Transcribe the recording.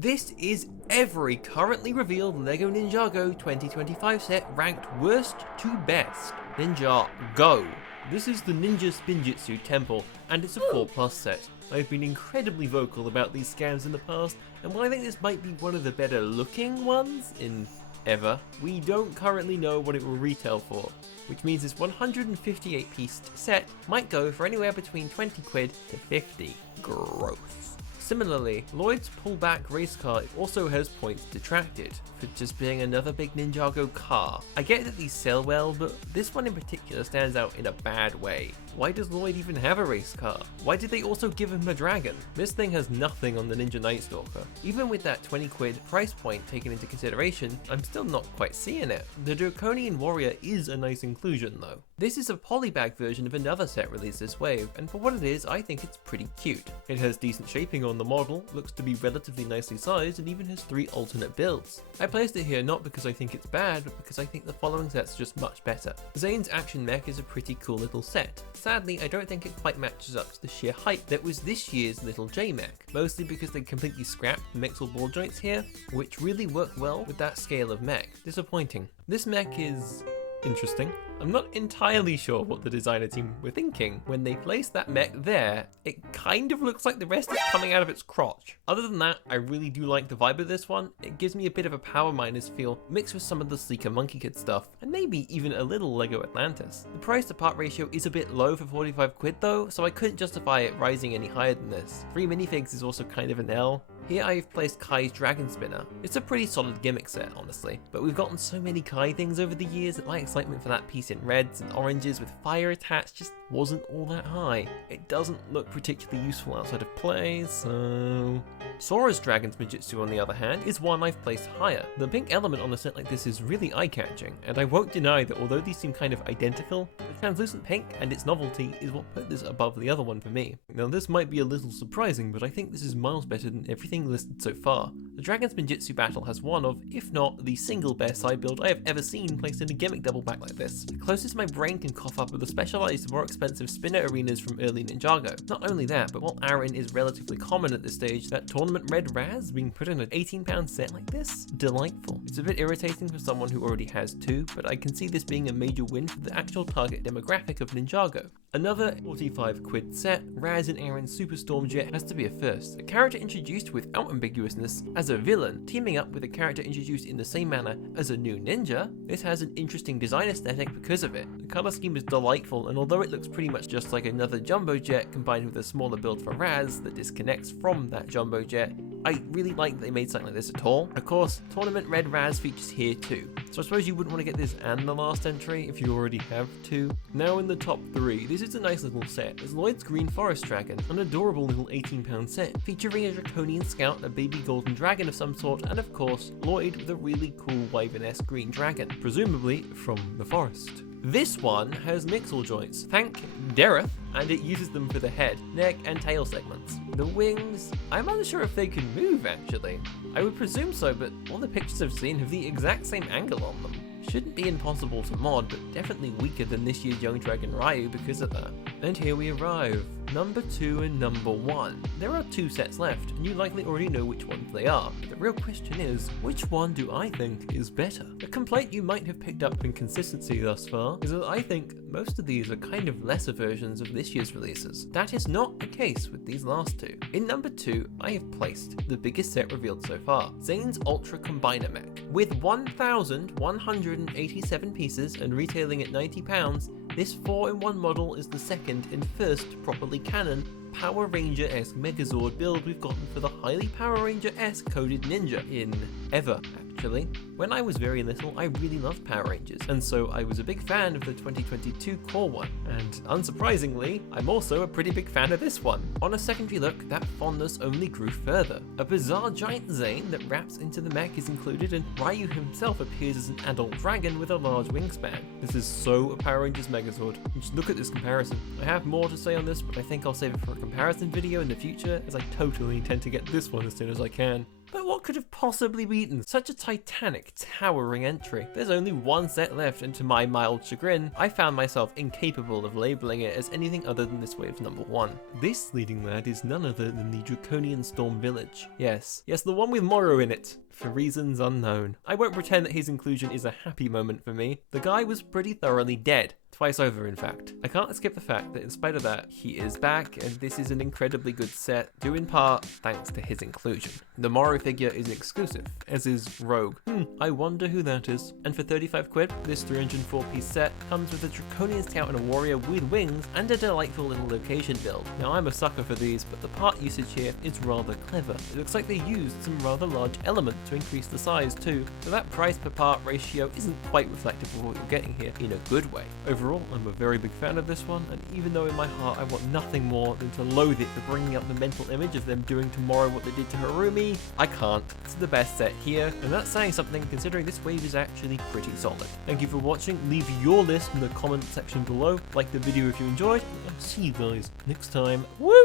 This is every currently revealed LEGO Ninjago 2025 set ranked worst to best. Ninjago. This is the Ninja Spinjitzu Temple, and it's a 4+ set. I've been incredibly vocal about these scams in the past, and while I think this might be one of the better looking ones in ever, we don't currently know what it will retail for, which means this 158 piece set might go for anywhere between 20 quid to 50. Gross. Similarly, Lloyd's pullback race car also has points detracted for just being another big Ninjago car. I get that these sell well, but this one in particular stands out in a bad way. Why does Lloyd even have a race car? Why did they also give him a dragon? This thing has nothing on the Ninja Night Stalker. Even with that 20 quid price point taken into consideration, I'm still not quite seeing it. The Draconian Warrior is a nice inclusion though. This is a Polybag version of another set released this wave, and for what it is, I think it's pretty cute. It has decent shaping on the model, looks to be relatively nicely sized, and even has 3 alternate builds. I placed it here not because I think it's bad, but because I think the following set's just much better. Zane's action mech is a pretty cool little set. Sadly, I don't think it quite matches up to the sheer hype that was this year's little J-mech, mostly because they completely scrapped the mechs ball joints here, which really work well with that scale of mech. Disappointing. This mech is interesting. I'm not entirely sure what the designer team were thinking when they placed that mech there. It kind of looks like the rest is coming out of its crotch. Other than that, I really do like the vibe of this one. It gives me a bit of a Power Miners feel mixed with some of the sleeker Monkey Kid stuff, and maybe even a little Lego Atlantis. The price to part ratio is a bit low for 45 quid though, so I couldn't justify it rising any higher than this. 3 minifigs is also kind of an L. Here I've placed Kai's Dragon Spinner. It's a pretty solid gimmick set, honestly, but we've gotten so many Kai things over the years that my excitement for that piece in reds and oranges with fire attached just wasn't all that high. It doesn't look particularly useful outside of play, so... Sora's Dragon's Spinjitzu, on the other hand, is one I've placed higher. The pink element on a set like this is really eye-catching, and I won't deny that although these seem kind of identical, the translucent pink and its novelty is what put this above the other one for me. Now this might be a little surprising, but I think this is miles better than everything listed so far. The Dragon's Spinjitzu battle has one of, if not the single best side build I have ever seen placed in a gimmick double back like this. The closest my brain can cough up are the specialized, more expensive spinner arenas from early Ninjago. Not only that, but while Aaron is relatively common at this stage, that tournament red Raz being put in an £18 set like this? Delightful. It's a bit irritating for someone who already has 2, but I can see this being a major win for the actual target demographic of Ninjago. Another 45 quid set, Raz and Aaron's Superstorm Jet has to be a first. A character introduced without ambiguousness as a villain, teaming up with a character introduced in the same manner as a new ninja. This has an interesting design aesthetic because of it. The colour scheme is delightful, and although it looks pretty much just like another Jumbo Jet combined with a smaller build for Raz that disconnects from that Jumbo Jet, I really like that they made something like this at all. Of course, Tournament Red Raz features here too, so I suppose you wouldn't want to get this and the last entry if you already have 2. Now in the top 3, this is a nice little set. There's Lloyd's Green Forest Dragon, an adorable little £18 set, featuring a Draconian Scout, a baby golden dragon of some sort, and of course, Lloyd with a really cool Wyvern-esque green dragon, presumably from the forest. This one has mixel joints, thank Dareth, and it uses them for the head, neck, and tail segments. The wings, I'm unsure if they can move actually. I would presume so, but all the pictures I've seen have the exact same angle on them. Shouldn't be impossible to mod, but definitely weaker than this year's Young Dragon Ryu because of that. And here we arrive. Number 2 and number 1. There are 2 sets left, and you likely already know which ones they are. But the real question is, which one do I think is better? A complaint you might have picked up in consistency thus far is that I think most of these are kind of lesser versions of this year's releases. That is not the case with these last 2. In number 2, I have placed the biggest set revealed so far, Zane's Ultra Combiner Mech. With 1,187 pieces and retailing at £90, this 4-in-1 model is the second and first properly canon Power Ranger-esque Megazord build we've gotten for the highly Power Ranger-esque coded ninja in ever, actually. When I was very little, I really loved Power Rangers, and so I was a big fan of the 2022 core one, and unsurprisingly, I'm also a pretty big fan of this one. On a secondary look, that fondness only grew further. A bizarre giant Zane that wraps into the mech is included, and Ryu himself appears as an adult dragon with a large wingspan. This is so a Power Rangers Megazord. Just look at this comparison. I have more to say on this, but I think I'll save it for a comparison video in the future, as I totally intend to get this one as soon as I can. But what could have possibly beaten such a titanic, towering entry? There's only one set left, and to my mild chagrin, I found myself incapable of labeling it as anything other than this wave's number 1. This leading lad is none other than the Draconian Storm Village. Yes, the one with Moro in it. For reasons unknown. I won't pretend that his inclusion is a happy moment for me. The guy was pretty thoroughly dead. Twice over, in fact. I can't escape the fact that in spite of that, he is back, and this is an incredibly good set, due in part thanks to his inclusion. The Moro figure is exclusive, as is Rogue. I wonder who that is. And for 35 quid, this 304-piece set comes with a Draconian Scout and a Warrior with wings, and a delightful little location build. Now I'm a sucker for these, but the part usage here is rather clever. It looks like they used some rather large elements to increase the size too, so that price per part ratio isn't quite reflective of what you're getting here in a good way. Overall, I'm a very big fan of this one, and even though in my heart I want nothing more than to loathe it for bringing up the mental image of them doing tomorrow what they did to Harumi, I can't. It's the best set here, and that's saying something considering this wave is actually pretty solid. Thank you for watching, leave your list in the comment section below, like the video if you enjoyed, and I'll see you guys next time. Woo!